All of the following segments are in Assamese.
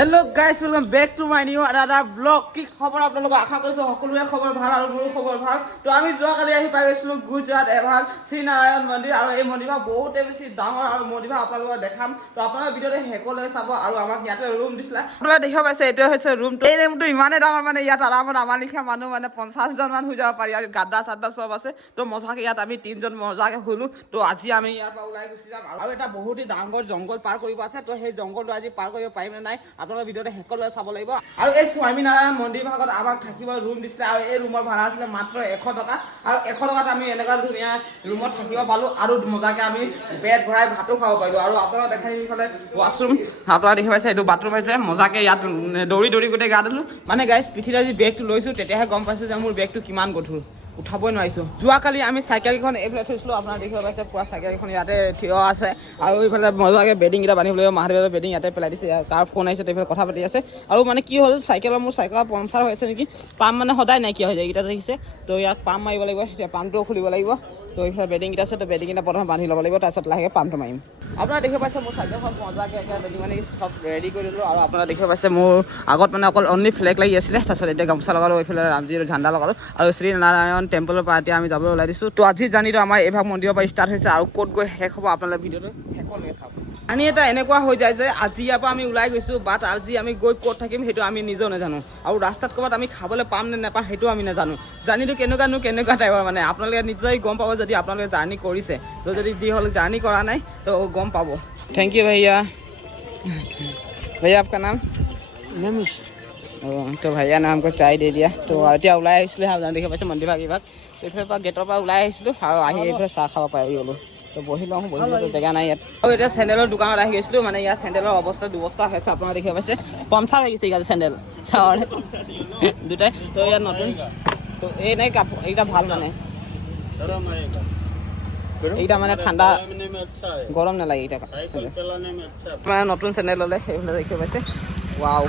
Hello guys, welcome back to my new another vlog. কি খবৰ আপোনালোক আশা কৰিছো সকলোৰে খবৰ ভাল আৰু মোৰ খবৰ ভাল। তো আমি যোৱা কালি আহি পাই গৈছিলো গুজৰাট এভাগ শ্ৰীনাৰায়ণ মন্দিৰ আৰু এই মন্দিৰটো বহুতে বেছি ডাঙৰ আৰু মন্দিৰটো আপোনালোকক দেখাম। তো আপোনালোকে ভিডিঅ'টো হেকলৈ চাব আৰু আমাক ইয়াতে ৰুম দিছিলে। আপোনালোকে দেখিব পাইছে এইটো হৈছে ৰুমটো। এই ৰুমটো ইমানে ডাঙৰ মানে ইয়াত আৰামত আমাৰ লিখা মানুহ মানে 50 জন মান হৈ যাব পাৰি আৰু গাদ্দা চাদ্দা সব আছে। তো মজাকে ইয়াত আমি 3 জন মজাকে শুলো। তো আজি আমি ইয়াৰ পৰা ওলাই গুচি যাম আৰু এটা বহুতে ডাঙৰ জংগল পাৰ কৰিব আছে। তো সেই জংগলটো আজি পাৰ কৰিব পাৰিম নে নাই আপোনালোকে ভিডিঅ'টো হেকলৈ চাব লাগিব। আৰু এই স্বামীনাৰায়ণ মন্দিৰ ভাগত আমাক থাকিব ৰুম দিছিলে আৰু এই ৰুমৰ ভাড়া আছিলে মাত্ৰ 100 টকা আৰু 100 টকাত আমি এনেকুৱা ধুনীয়া ৰুমত থাকিব পালো আৰু মজাকে আমি পেট ভৰাই ভাতো খাব পাৰিলো। আৰু আপোনালোকে দেখাই ইফালে ৱাছৰুম আপোনালোকে দেখি পাইছে এইটো বাথৰুম হৈছে। মজাকে ইয়াত দৌৰি দৌৰি গোটেই গা ধুলো। মানে গাইজ পিঠিত আজি বেগটো লৈছো তেতিয়াহে গম পাইছো যে মোৰ বেগটো কিমান গধুৰ, উঠাবই নোৱাৰিছো। যোৱাকালি আমি চাইকেলখন এইফালে থৈছিলো, আপোনাৰ দেখিব পাইছে পুৰা চাইকেলখন ইয়াতে থিয় আছে আৰু এইফালে মজাকে বেডিংকেইটা বান্ধিব লাগিব। মহাদেৱৰ বেডিং ইয়াতে পেলাই দিছে, তাৰ ফোন আহিছে এইফালে কথা পাতি আছে। আৰু মানে কি হ'ল মোৰ চাইকেল পামচাৰ হৈ আছে নেকি, পাম্প মানে সদায় নাইকিয়া হৈ যায় এইকেইটা দেখিছে। তো ইয়াত পাম্প মাৰিব লাগিব, এতিয়া পাম্পটোও খুলিব লাগিব। তো এইফালে বেডিংকেইটা আছে, তো বেডিংকেইটা প্ৰথমে বান্ধি ল'ব লাগিব, তাৰপিছত লাহেকৈ পাম্পটো মাৰিম। আপোনাৰ দেখিব পাইছে মোৰ চাইকেলখন মজাকে বেডিং মানে চব ৰেডি কৰি দিলোঁ। আৰু আপোনাৰ দেখিব পাইছে মোৰ আগত মানে অকল অনলি ফ্লেগ লাগি আছিলে, তাৰপিছত এতিয়া গামোচা লগালোঁ, এইফালে ৰামজীৰ ঝাণ্ডা লগালোঁ আৰু শ্ৰীনাৰায়ণ টেম্পলৰ পৰা এতিয়া আমি যাবলৈ ওলাই দিছোঁ। তো আজি জানিতো আমাৰ এইভাগ মন্দিৰৰ পৰা ষ্টাৰ্ট হৈছে আৰু ক'ত গৈ শেষ হ'ব আপোনালোকে ভিডিঅ'টো শেষলৈকে চাব। পানী এটা এনেকুৱা হৈ যায় যে আজি ইয়াৰ পৰা আমি ওলাই গৈছোঁ, বাট আজি আমি গৈ ক'ত থাকিম সেইটো আমি নিজেও নাজানো আৰু ৰাস্তাত ক'ৰবাত আমি খাবলৈ পাম নে নাপাম সেইটো আমি নাজানো। জাৰ্ণিটো কেনেকুৱা টাইপৰ মানে আপোনালোকে নিশ্চয় গম পাব যদি আপোনালোকে জাৰ্ণি কৰিছে। তো যদি যি হ'ল জাৰ্ণি কৰা নাই তো গম পাব। থেংক ইউ भैया। भैया आपका नाम? नमिश। तो भैया ने हमको चाय दे दिया। तो এতিয়া ওলাই আহিছিলোঁ, আপোনাৰ দেখিব পাইছে মন্দিৰ ভাগ এইভাগ। এইফালৰ পৰা গেটৰ পৰা ওলাই আহিছিলোঁ আৰু আহি এইফালে চাহ খাব পাৰি গ'লোঁ। তো বহিলোঁ জেগা নাই ইয়াত। আৰু এতিয়া চেণ্ডেলৰ দোকানত আহি গৈছিলোঁ, মানে ইয়াত চেণ্ডেলৰ অৱস্থা দুবস্থা হৈছে আপোনাৰ দেখিব পাইছে। পামচাৰ হৈ গৈছে ইয়াত চেণ্ডেল চাৱৰে দুটাই। তো ইয়াত নতুন তো এই নাই কাপোৰ এইকেইটা ভাল মানে এইটা মানে ঠাণ্ডা গৰম নালাগে এইটা মানে নতুন চেণ্ডেল ল'লে সেইফালে দেখিব পাইছে। ৱাও।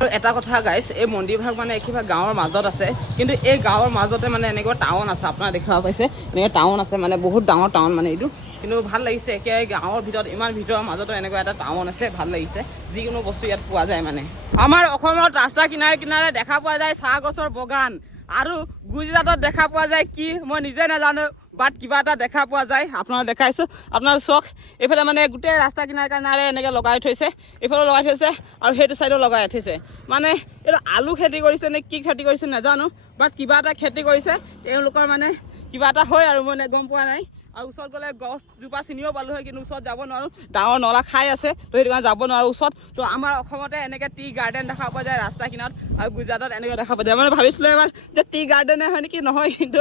আৰু এটা কথা গাইছ, এই মন্দিৰভাগ মানে একেবাৰে গাঁৱৰ মাজত আছে, কিন্তু এই গাঁৱৰ মাজতে মানে এনেকুৱা টাউন আছে আপোনাৰ দেখিব পাইছে। এনেকৈ টাউন আছে মানে বহুত ডাঙৰ টাউন মানে এইটো, কিন্তু ভাল লাগিছে একেবাৰে গাঁৱৰ ভিতৰত ইমান ভিতৰৰ মাজতো এনেকুৱা এটা টাউন আছে, ভাল লাগিছে। যিকোনো বস্তু ইয়াত পোৱা যায় মানে। আমাৰ অসমত ৰাস্তা কিনাৰে কিনাৰে দেখা পোৱা যায় চাহ গছৰ বাগান, আৰু গুজৰাটত দেখা পোৱা যায় কি মই নিজে নাজানো, বাট কিবা এটা দেখা পোৱা যায়। আপোনাক দেখাইছোঁ, আপোনাৰ চখ এইফালে মানে গোটেই ৰাস্তা কিনাৰে কিনাৰে এনেকৈ লগাই থৈছে, এইফালেও লগাই থৈছে আৰু সেইটো ছাইডো লগাই থৈছে। মানে এইটো আলু খেতি কৰিছে নে কি খেতি কৰিছে নাজানো, বাট কিবা এটা খেতি কৰিছে তেওঁলোকৰ মানে কিবা এটা হয় আৰু মই গম পোৱা নাই। আৰু ওচৰত গ'লে গছজোপা চিনিও পালোঁ হয়, কিন্তু ওচৰত যাব নোৱাৰোঁ, ডাঙৰ নলা খাই আছে, তো সেইটো কাৰণে যাব নোৱাৰোঁ ওচৰত। তো আমাৰ অসমতে এনেকৈ টি গাৰ্ডেন দেখা পোৱা যায় ৰাস্তা কিনাৰত, আৰু গুজৰাটত এনেকৈ দেখা পোৱা যায়। মানে ভাবিছিলোঁ এবাৰ যে টি গাৰ্ডেনে হয় নেকি, নহয় কিন্তু।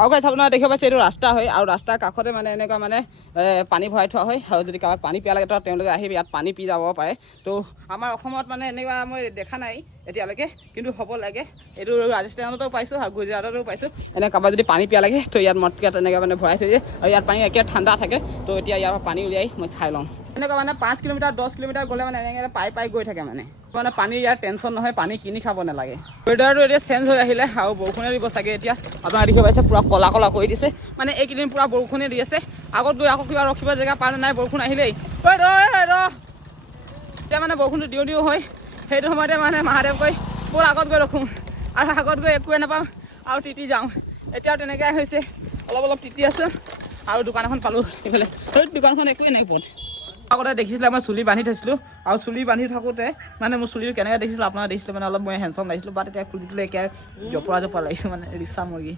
আৰু গাইছ আপোনাৰ দেখিব পাইছে এইটো ৰাস্তা হয়, আৰু ৰাস্তাৰ কাষতে মানে এনেকুৱা মানে পানী ভৰাই থোৱা হয়, আৰু যদি কাৰোবাক পানী পিয়া লাগে তো তেওঁলোকে আহি ইয়াত পানী পি যাব পাৰে। তো আমাৰ অসমত মানে এনেকুৱা মই দেখা নাই এতিয়ালৈকে, কিন্তু হ'ব লাগে। এইটো ৰাজস্থানতো পাইছোঁ আৰু গুজৰাটতো পাইছোঁ। এনে কাৰোবাক যদি পানী পিয়া লাগে তো ইয়াত মটকেট এনেকৈ মানে ভৰাই থৈ দিয়ে, আৰু ইয়াত পানী একে ঠাণ্ডা থাকে। তো এতিয়া ইয়াৰ পৰা পানী উলিয়াই মই খাই লওঁ। এনেকুৱা মানে 5 কিলোমিটাৰ 10 কিলোমিটাৰ গ'লে মানে এনেকৈ পাই গৈ থাকে মানে পানী ইয়াৰ টেনশ্যন নহয়, পানী কিনি খাব নালাগে। ৱেডাৰটো এতিয়া চেঞ্জ হৈ আহিলে আৰু বৰষুণে দিব চাগে এতিয়া। আপোনাৰ দেখিব পাইছে পূৰা ক'লা ক'লা কৰি দিছে, মানে এইকেইদিন পূৰা বৰষুণে দি আছে। আগত গৈ আকৌ কিবা ৰখিব জেগা পালে নাই, বৰষুণ আহিলেই এতিয়া মানে বৰষুণটো দিওঁ হয়, সেইটো সময়তে মানে মহাদেৱ কৈ ব'ল আগত গৈ ৰখোঁ, আৰু আগত গৈ একোৱে নাপাওঁ আৰু তিতি যাওঁ। এতিয়াও তেনেকৈ হৈছে, অলপ তিতি আছোঁ। আৰু দোকান এখন পালোঁ এইফালে, দোকানখন একোৱেই নাই ওপৰত। আগতে দেখিছিলোঁ মই চুলি বান্ধি থৈছিলোঁ, আৰু চুলি বান্ধি থাকোঁতে মানে মোৰ চুলিটো কেনেকৈ দেখিছিলোঁ আপোনাক দেখিছিলোঁ, মানে অলপ মই হেণ্ডচাম লাগিছিলোঁ, বাট এতিয়া খুলি দিলে একে জপৰা লাগিছোঁ মানে ৰিচা মুৰ্গী।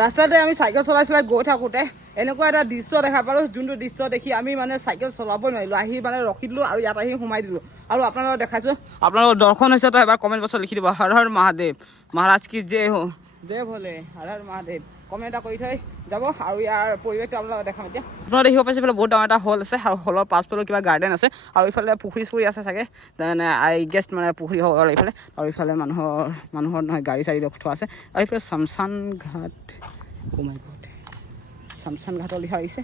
ৰাস্তাতে আমি চাইকেল চলাই গৈ থাকোঁতে এনেকুৱা এটা দৃশ্য দেখা পালোঁ, যোনটো দৃশ্য দেখি আমি মানে চাইকেল চলাব নোৱাৰিলোঁ, আহি মানে ৰখি দিলোঁ আৰু ইয়াত আহি সোমাই দিলোঁ। আৰু আপোনালোকক দেখাইছোঁ, আপোনালোকৰ দৰ্শন হৈছে তো এবাৰ কমেণ্ট বক্সত লিখি দিব, হৰ হৰ মহাদেৱ মহাৰাজ কি জয় হো, জয় ভোলে, হৰ হৰ মহাদেৱ কমেণ্ট এটা কৰি থৈ যাব। আৰু ইয়াৰ পৰিৱেশটো আপোনালোকক দেখাম এতিয়া। আপোনালোকে দেখিব পাইছে এইফালে বহুত ডাঙৰ এটা হল আছে, আৰু হলৰ পাছফালেও কিবা গাৰ্ডেন আছে, আৰু এইফালে পুখুৰী আছে চাগে, আই গেছ মানে পুখুৰী হ'ব এইফালে। আৰু এইফালে মানুহৰ নহয় গাড়ী চাড়ী থোৱা আছে। আৰু এইফালে শ্মশান ঘাট, অ' মাই গড, শ্মশান ঘাটৰ লিখা আহিছে,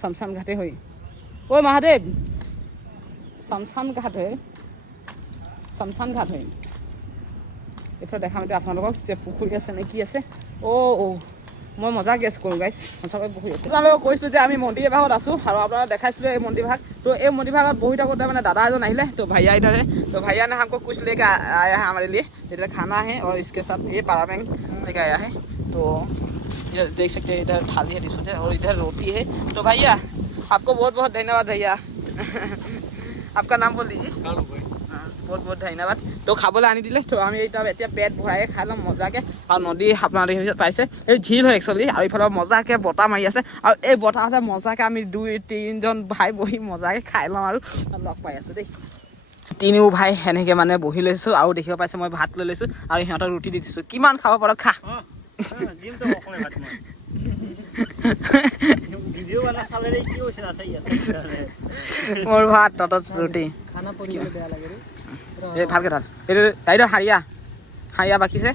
শ্মশান ঘাটে হয়। অ' মহাদেৱ, শ্মশান ঘাট হয়, শ্মশান ঘাট হয়। এইফালে দেখাম এতিয়া আপোনালোকক যে পুখুৰী আছে নে কি আছে। অ' মই মজা গেছ কৰোঁ গাইছ সঁচাকৈ বহি আছোঁ আপোনালোকক কৈছিলোঁ যে আমি মন্দিৰ এভাগত আছোঁ আৰু আপোনালোকক দেখাইছিলোঁ এই মন্দিৰ ভাগ তো এই মন্দিৰ ভাগত বহি থাকোঁতে মানে দাদা এজন আহিলে তো ভাইয়া इधर है तो भैया ने हमको कुछ लेके आया है हमारे लिए इधर खाना है और इसके साथ ये पारा बैंक लेके आया है तो इधर देख सकते हैं इधर थाली है डिस्पोज है और इधर रोटी है तो भैया आपको बहुत बहुत धन्यवाद भैया आपका नाम बोल दीजिए बहुत बहुत धन्यवाद तो खाবলৈ আনি দিলে তো আমি এতিয়া পেট ভৰাই খাই ল'ম মজাকৈ আৰু নদী আপোনালোকে পাইছে এই ঝিল হয় একচুৱেলি আৰু ইফালে মজাকৈ বতাহ মাৰি আছে আৰু এই বতাহতে মজাকৈ আমি 2-3জন ভাই বহি মজাকৈ খাই ল'ম আৰু লগ পাই আছোঁ দেই তিনিও ভাই এনেকৈ মানে বহি লৈছোঁ আৰু দেখিব পাইছে মই ভাত লৈ লৈছোঁ আৰু সিহঁতক ৰুটি দি দিছোঁ কিমান খাব পাৰ খা মোৰ ভাত তহঁতৰ ৰুটি এই ভালকৈ তাত এইটো হাৰিয়া বাকিছে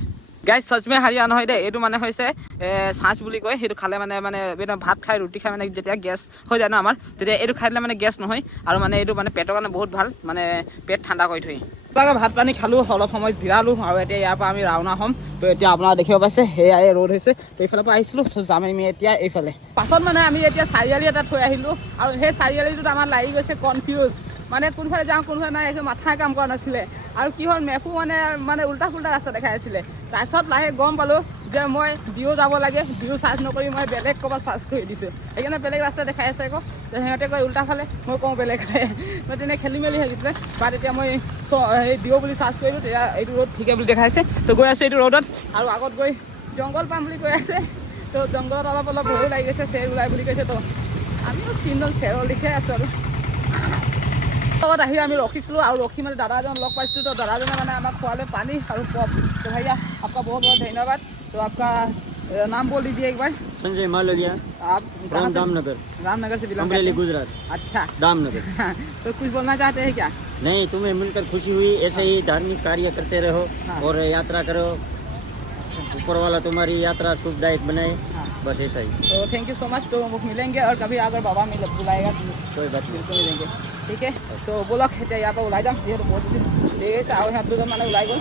গাইজ সচমে হাৰিয়া নহয় দেই এইটো মানে হৈছে চাঁচ বুলি কয় সেইটো খালে মানে ভাত খাই ৰুটি খাই মানে যেতিয়া গেছ হৈ যায় ন আমাৰ তেতিয়া এইটো খাই দিলে মানে গেছ নহয় আৰু মানে এইটো মানে পেটৰ কাৰণে বহুত ভাল মানে পেট ঠাণ্ডা কৰি থৈ তাকে ভাত পানী খালোঁ অলপ সময় জিৰালোঁ আৰু এতিয়া ইয়াৰ পৰা আমি ৰাওনা হ'ম তো এতিয়া আপোনাৰ দেখিব পাইছে সেয়াই ৰ'দ হৈছে তো এইফালৰ পৰা আহিছিলোঁ যাম আমি এতিয়া এইফালে পাছত মানে আমি এতিয়া চাৰিআলি এটা থৈ আহিলোঁ আৰু সেই চাৰিআলিটোত আমাৰ লাগি গৈছে কনফিউজ মানে কোনফালে যাওঁ কোনফালে নাই একো মাথাই কাম কৰা নাছিলে আৰু কি হ'ল মেপো মানে উল্টা ফুল্টা ৰাস্তা দেখাই আছিলে তাৰপিছত লাহে গম পালোঁ যে মই ডিঅ' যাব লাগে ডিঅ' চাৰ্জ নকৰি মই বেলেগ ক'ৰবাত চাৰ্জ কৰি দিছোঁ সেইকাৰণে বেলেগ ৰাস্তা দেখাই আছে আকৌ সিহঁতে কয় উল্টা ফালে মই কওঁ বেলেগ মই তেনে খেলি মেলি হৈছিলে বাট এতিয়া মই সেই ডিঅ' বুলি চাৰ্জ কৰিলোঁ তেতিয়া এইটো ৰ'দ ঠিকে বুলি দেখাইছে তো গৈ আছে এইটো ৰ'দত আৰু আগত গৈ জংঘল পাম বুলি কৈ আছে তো জংঘলত অলপ ভয়ো লাগি গৈছে চেৰ ওলাই বুলি কৈছে তো আমিও 3জন চেৰৰ লিখাই আছোঁ আৰু লগত আহি আমি ৰখিছিলোঁ আৰু ৰখি মানে দাদা এজন লগ পাইছিলোঁ তো দাদাজনে মানে আমাক খোৱালে পানী আৰু পপ तो भैया आपका बहुत बहुत धन्यवाद तो आपका नाम बोल दीजिए एक बार संजय मालविया आप रामनगर से बिलोंग करते हैं गुजरात अच्छा दामनगर तो कुछ बोलना चाहते हैं क्या नहीं तुम्हें मिलकर खुशी हुई ऐसे ही धार्मिक कार्य करते रहो और यात्रा करो ऊपर वाला तुम्हारी यात्रा सुखदायक बनाए बस ऐसा ही तो थैंक यू सो मच तो मिलेंगे और कभी अगर बाबा बुलाएगा कोई बात नहीं बिल्कुल मिलेंगे ठीक है तो बोलक এতিয়া ইয়াৰ পৰা ওলাই যাম যিহেতু বহুত বেছি দেৰি হৈছে আৰু সিহঁত দুজন মানে ওলাই গ'ল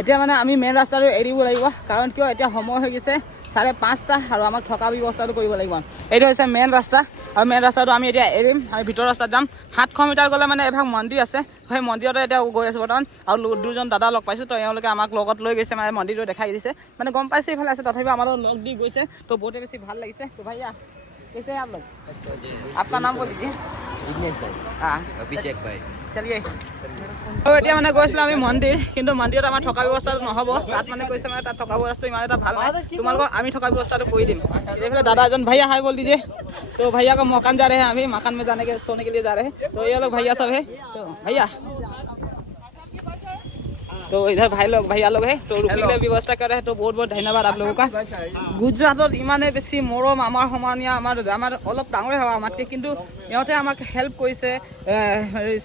এতিয়া মানে আমি মেইন ৰাস্তাটো এৰিব লাগিব কাৰণ কিয় এতিয়া সময় হৈ গৈছে 5:30 আৰু আমাক থকা ব্যৱস্থাটো কৰিব লাগিব এইটো হৈছে মেইন ৰাস্তা আৰু মেইন ৰাস্তাটো আমি এতিয়া এৰিম আৰু ভিতৰ ৰাস্তাত যাম 700 মিটাৰ গ'লে মানে এভাগ মন্দিৰ আছে সেই মন্দিৰতে এতিয়া গৈ আছোঁ বৰ্তমান আৰু দুজন দাদা লগ পাইছোঁ তো এওঁলোকে আমাক লগত লৈ গৈছে মানে মন্দিৰটো দেখাই দিছে মানে গম পাইছে এইফালে আছে তথাপিও আমাৰ লগ দি গৈছে তো বহুতে বেছি ভাল লাগিছে তো ভাইয়া कैसे हैं आप लोग अच्छा जी आपका नाम बोल दीजिए अभिषेक भाई चलिए তো এতিয়া মানে গৈছিলোঁ আমি মন্দিৰ কিন্তু মন্দিৰত আমাৰ থকা ব্যৱস্থাটো নহ'ব তাত মানে কৈছে মানে তাত থকা ব্যৱস্থাটো ইমান এটা ভাল নাই তোমালোকক আমি থকা व्यवस्था কৰি দিম এইফালে दादा एजन भैया हाय बोल दीजिए तो भैया का मकान जा रहे हैं अभी मकान में जाने के सोने के लिए जा रहे हैं तो ये लोग भैया सब है तो भैया तो इधर भैया लोग है तो रुकने के व्यवस्था कर रहे हैं तो बहुत बहुत धन्यवाद आप लोगों का गुजरात इमाने बेसि मरम आमार समानिया आमार अलप डाঙरे হয় আমাতকে কিন্তু ইহঁতে আমাক হেল্প কৰিছে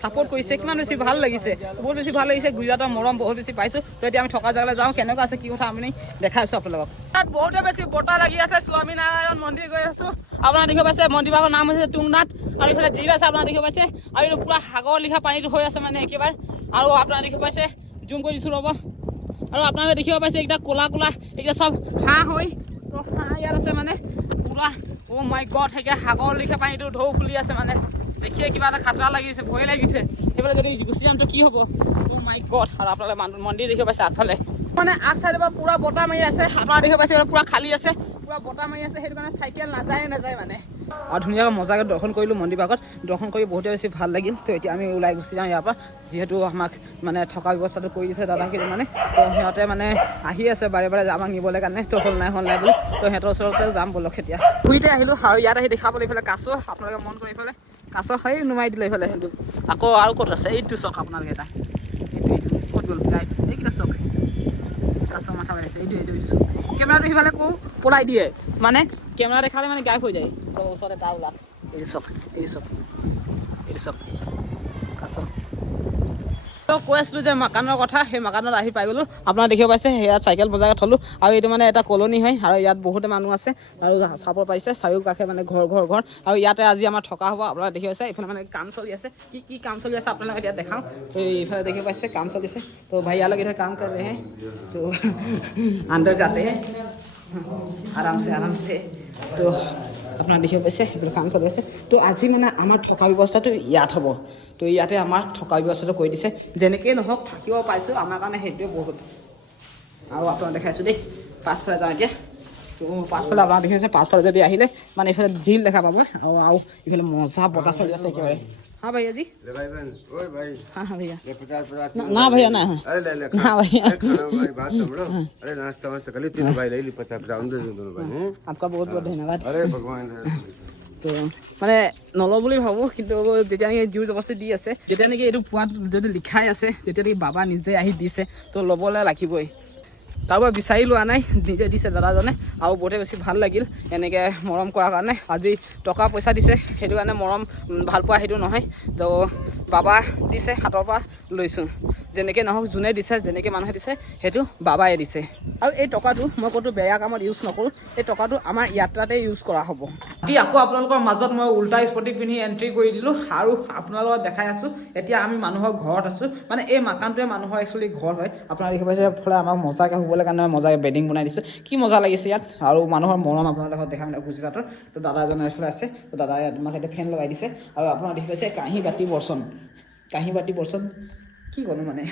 সাপোৰ্ট কৰিছে কিমান বেছি ভাল লাগিছে বহুত বেছি ভাল লাগিছে গুজৰাটৰ মৰম বহুত বেছি পাইছোঁ তো এতিয়া আমি থকা জাগালৈ যাওঁ কেনেকুৱা আছে কি কথা আমি দেখাইছোঁ আপোনালোকক তাত বহুতে বেছি বতাহ লাগি আছে স্বামীনাৰায়ণ মন্দিৰ গৈ আছোঁ আপোনাৰ দেখিব পাইছে মন্দিৰভাগৰ নাম হৈছে তুংনাথ আৰু এইফালে জিল আছে আপোনাৰ দেখিব পাইছে আৰু এইটো পুৰা সাগৰ লিখা পানীটো হৈ আছে মানে একেবাৰে আৰু আপোনাৰ দেখিব পাইছে জুম কৰি দিছোঁ ৰ'ব আৰু আপোনালোকে দেখিব পাইছে এইকেইটা ক'লা এইকেইটা চব হাঁহ হয় তো হাঁহ ইয়াত আছে মানে পুৰা অ' মাই গড সেইকে সাগৰ লিখা পানীটো ঢৌ ফুলি আছে মানে দেখিয়ে কিবা এটা খাতৰা লাগিছে ভয় লাগিছে সেইফালে যদি গুচি যামতো কি হ'ব অ' মাই গড আৰু আপোনালোকে মন্দিৰ দেখিব পাইছে আগফালে মানে আগ চাইডৰ পৰা পুৰা বতাহ মাৰি আছে আপোনাৰ দেখিব পাইছে পুৰা খালী আছে পুৰা বতাহ মাৰি আছে সেইটো কাৰণে চাইকেল নাযায় মানে আৰু ধুনীয়াকৈ মজাকৈ দৰ্শন কৰিলোঁ মন্দিৰ ভাগত দৰ্শন কৰি বহুতে বেছি ভাল লাগিল তো এতিয়া আমি ওলাই গুচি যাওঁ ইয়াৰ পৰা যিহেতু আমাক মানে থকা ব্যৱস্থাটো কৰি দিছে দাদাখিনি মানে তো সিহঁতে মানে আহি আছে বাৰে আমাক নিবলৈ কাৰণে তো হ'ল নাই বুলি তো সিহঁতৰ ওচৰতে যাম বলক এতিয়া ঘূৰিতে আহিলোঁ আৰু ইয়াত আহি দেখা পালোঁ এইফালে কাছ আপোনালোকে মন কৰি এইফালে কাছ সেই নুমাই দিলে এইফালে সেইটো আকৌ আৰু ক'ত আছে এইটো চক আপোনালোকে এটা এইটো ক'ত গ'ল এইকেইটা চক কাছ মাথা মাৰিছে এইটো চক কেমেৰাটো সিফালে পলাই দিয়ে মানে কেমেৰা দেখালে মানে গায়ব হৈ যায় ওচৰতে তাৰ ওলাক এইটো চক কাছ তো কৈ আছিলোঁ যে মাকানৰ কথা সেই মাকানত আহি পাই গ'লোঁ আপোনাৰ দেখিব পাইছে ইয়াত চাইকেল বজাৰত থ'লোঁ আৰু এইটো মানে এটা কলনি হয় আৰু ইয়াত বহুতে মানুহ আছে আৰু চাব পাৰিছে চাৰিওকাষে মানে ঘৰ আৰু ইয়াতে আজি আমাৰ থকা হ'ব আপোনালোকে দেখি পাইছে এইফালে মানে কাম চলি আছে কি কাম চলি আছে আপোনালোকে এতিয়া দেখাওঁ তো এইফালে দেখিব পাইছে কাম চলিছে তো भैया लोग इधर काम कर रहे हैं तो अंदर जाते हैं আৰামছে তো আপোনাৰ দেখিব পাইছে এইফালে কাম চলি আছে তো আজি মানে আমাৰ থকা ব্যৱস্থাটো ইয়াত হ'ব তো ইয়াতে আমাৰ থকা ব্যৱস্থাটো কৰি দিছে যেনেকেই নহওক থাকিব পাইছোঁ আমাৰ কাৰণে সেইটোৱে বহুত আৰু আপোনাক দেখাইছোঁ দেই পাছফালে যাওঁ এতিয়া তো পাছফালে আপোনাৰ দেখিছে পাছফালে যদি আহিলে মানে এইফালে ঝিল দেখা পাব আৰু এইফালে মজা বতাহ চলি আছে একেবাৰে हाँ भैया जी भाई बहन ओए भाई हाँ हाँ भैया ये 50 ना भैया ना अरे ले ले ना भैया अरे खाना भाई बात समझो अरे नाश्ता वास्ता कर ली तीनों भाई ले ली 50 दे दो दोनों भाई हैं? आपका बहुत बहुत धन्यवाद अरे भगवान তো মানে নলওঁ বুলি ভাবোঁ কিন্তু যেতিয়া নেকি জোৰ জবস্তি দি আছে যেতিয়া নেকি এইটো পোৱাত যদি লিখাই আছে যেতিয়া নেকি বাবা নিজে আহি দিছে তো ল'বলৈ লাগিবই কাৰোবাৰ বিচাৰি লোৱা নাই নিজে দিছে দাদাজনে আৰু বহুতে বেছি ভাল লাগিল এনেকৈ মৰম কৰাৰ কাৰণে আজি টকা পইচা দিছে সেইটো কাৰণে মৰম ভাল পোৱা সেইটো নহয় তো বাবা দিছে হাতৰ পৰা লৈছোঁ যেনেকৈ নহওক যোনে দিছে যেনেকৈ মানুহে দিছে সেইটো বাবাই দিছে আৰু এই টকাটো মই ক'তো বেয়া কামত ইউজ নকৰোঁ এই টকাটো আমাৰ ইয়াত্ৰাতে ইউজ কৰা হ'ব এতিয়া আকৌ আপোনালোকৰ মাজত মই উল্টা স্পৰ্টিং পিন্ধি এণ্ট্ৰি কৰি দিলোঁ আৰু আপোনালোকক দেখাই আছোঁ এতিয়া আমি মানুহৰ ঘৰত আছোঁ মানে এই মাকানটোৱে মানুহৰ একচুৱেলি ঘৰ হয় আপোনাৰ দেখি পাইছে ফলে আমাক মজাকৈ শুবলৈ কাৰণে মজাকৈ বেডিং বনাই দিছোঁ কি মজা লাগিছে ইয়াত আৰু মানুহৰ মৰম আপোনালোকক দেখা মানে গুজৰাটৰ তো দাদা এজনে এইফালে আছে তো দাদাই তোমাক এতিয়া ফেন লগাই দিছে আৰু আপোনাক দেখি পাইছে কাঁহী বাতি বৰ্চন কি ক'লোঁ মানে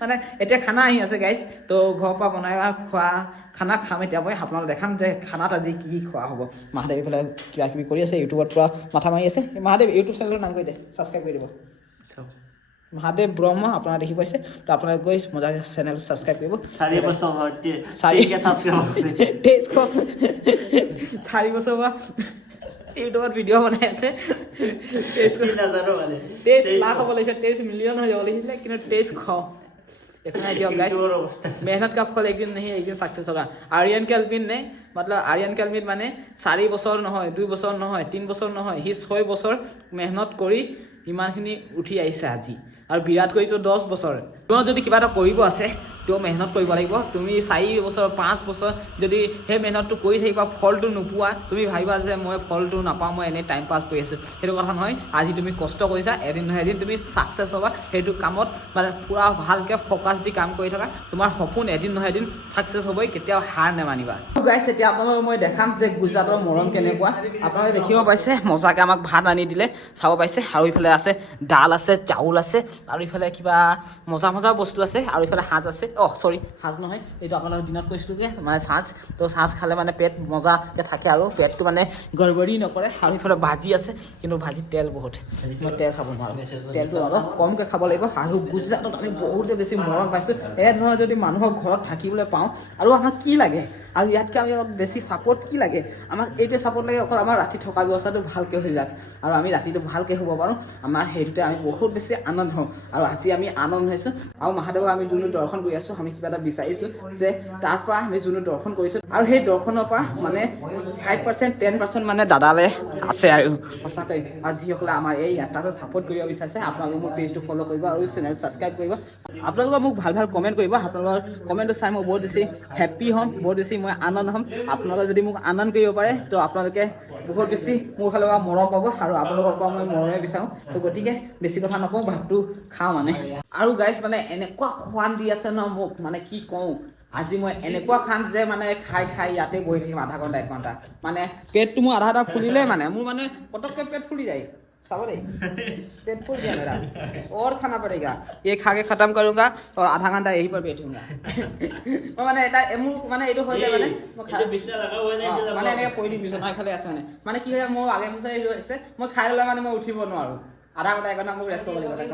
মানে এতিয়া খানা আহি আছে গাইজ তো ঘৰৰ পৰা বনাই খোৱা খানা খাম এতিয়া মই আপোনালোক দেখাম যে খানাত আজি কি খোৱা হ'ব মহাদেৱ এইফালে কিবা কিবি কৰি আছে ইউটিউবত পূৰা মাথা মাৰি আছে মহাদেৱ ইউটিউব চেনেলৰ নাম কৰি দে ছাবস্ক্ৰাইব কৰি দিব মহাদেৱ ব্ৰহ্ম আপোনাৰ দেখি পাইছে তো আপোনালোকে গৈ মজা চেনেল ছাবস্ক্ৰাইব কৰিব 4 বছৰ হতে চাৰি বছৰ পৰা ইউটিউবত ভিডিঅ' বনাই আছে 23 লাখ হ'ব লাগিছে 23 মিলিয়ন হৈ যাব লাগিছিলে কিন্তু 23 খাওঁ इतना दियो गाइस मेहनत का फल एक दिन नहीं एक दिन सक्सेस होगा आर्यन कैल्विन ने मतलब आर्यन कैल्विन माने 4 বছৰ নহয় 2 বছৰ নহয় 3 বছৰ নহয় সি 6 বছৰ মেহনত কৰি ইমানখিনি উঠি আহিছে আজি আৰু বিৰাট কোহলিটো 10 বছৰ তোমাৰ যদি কিবা এটা কৰিব আছে তো মেহনত কৰিব লাগিব তুমি 4 বছৰ 5 বছৰ যদি সেই মেহনতটো কৰি থাকিবা ফলটো নোপোৱা তুমি ভাবিবা যে মই ফলটো নাপাওঁ মই এনে টাইম পাছ কৰি আছোঁ সেইটো কথা নহয় আজি তুমি কষ্ট কৰিছা এদিন নহয় এদিন তুমি ছাকচেছ হ'বা সেইটো কামত মানে পুৰা ভালকৈ ফ'কাছ দি কাম কৰি থকা তোমাৰ সপোন এদিন নহয় এদিন ছাকচেছ হ'বই কেতিয়াও হাৰ নেমানিবা গাইছ এতিয়া আপোনালোকক মই দেখাম যে গুজৰাটৰ মৰম কেনেকুৱা আপোনালোকে দেখিব পাইছে মজাকৈ আমাক ভাত আনি দিলে চাব পাইছে আৰু ইফালে আছে ডাল আছে চাউল আছে আৰু ইফালে কিবা মজা মজা বস্তু আছে আৰু ইফালে সাজ আছে সৰি সাজ নহয় এইটো আপোনালোক দিনত কৈছিলোঁগৈ মানে সাজ তো সাজ খালে মানে পেট মজাকৈ থাকে আৰু পেটটো মানে গড়বড়ি নকৰে আৰু ইফালে ভাজি আছে কিন্তু ভাজিত তেল বহুত মই তেল খাব নোৱাৰোঁ তেলটো অলপ কমকৈ খাব লাগিব আৰু গুজৰাটত আমি বহুতে বেছি মৰম পাইছোঁ এনেধৰণৰ যদি মানুহৰ ঘৰত থাকিবলৈ পাওঁ আৰু আমাক কি লাগে আৰু ইয়াতকৈ আমি অলপ বেছি ছাপৰ্ট কি লাগে আমাক এইটোৱে ছাপৰ্ট লাগে অকল আমাৰ ৰাতি থকা ব্যৱস্থাটো ভালকৈ হৈ যাওক আৰু আমি ৰাতিটো ভালকৈ শুব পাৰোঁ আমাৰ সেইটোতে আমি বহুত বেছি আনন্দ হওঁ আৰু আজি আমি আনন্দ হৈছোঁ আৰু মহাদেৱক আমি যোনটো দৰ্শন কৰি আছোঁ আমি কিবা এটা বিচাৰিছোঁ যে তাৰ পৰা আমি যোনটো দৰ্শন কৰিছোঁ আৰু সেই দৰ্শনৰ পৰা মানে 5% 10% মানে দাদালে আছে আৰু সঁচাকৈ আৰু যিসকলে আমাৰ এই যাত্ৰাটো ছাপৰ্ট কৰিব বিচাৰিছে আপোনালোকে মোৰ পেজটো ফ'ল' কৰিব আৰু চেনেলটো ছাবস্ক্ৰাইব কৰিব আপোনালোকে মোক ভাল ভাল কমেণ্ট কৰিব আপোনালোকৰ কমেণ্টটো চাই মই বহুত বেছি হেপ্পী হ'ম বহুত বেছি মই আনন্দ হ'ম আপোনালোকে যদি মোক আনন্দ কৰিব পাৰে তো আপোনালোকে বহুত বেছি মোৰ ফালৰ পৰা মৰম পাব আৰু আপোনালোকৰ পৰা মই মৰমে বিচাৰোঁ তো গতিকে বেছি কথা নকওঁ ভাতটো খাওঁ মানে আৰু গাইজ মানে এনেকুৱা খোৱান দি আছে ন মোক মানে কি কওঁ আজি মই এনেকুৱা খাম যে মানে খাই ইয়াতে বহি থাকিম আধা ঘণ্টা 1 ঘণ্টা মানে পেটটো মোৰ আধা ফুলিলে মানে মোৰ মানে পটককৈ পেট ফুলি যায় सब रे पेट फूल गया मेरा और खाना पड़ेगा ये खा के खत्म करूंगा और आधा घंटा यहीं पर बैठूंगा মানে এটা এমু মানে এইটো হৈ যায় মানে মই বিছনা লাগা হৈ যায় মানে এনে পইলি বিছনা খালে আছে মানে কি হয় মোৰ আগে পিছে এইটো আছে মই খাই ললে মানে মই উঠিব নোৱাৰো আধা ঘণ্টা 1 ঘণ্টা মোক ৰেষ্ট কৰিব লাগিব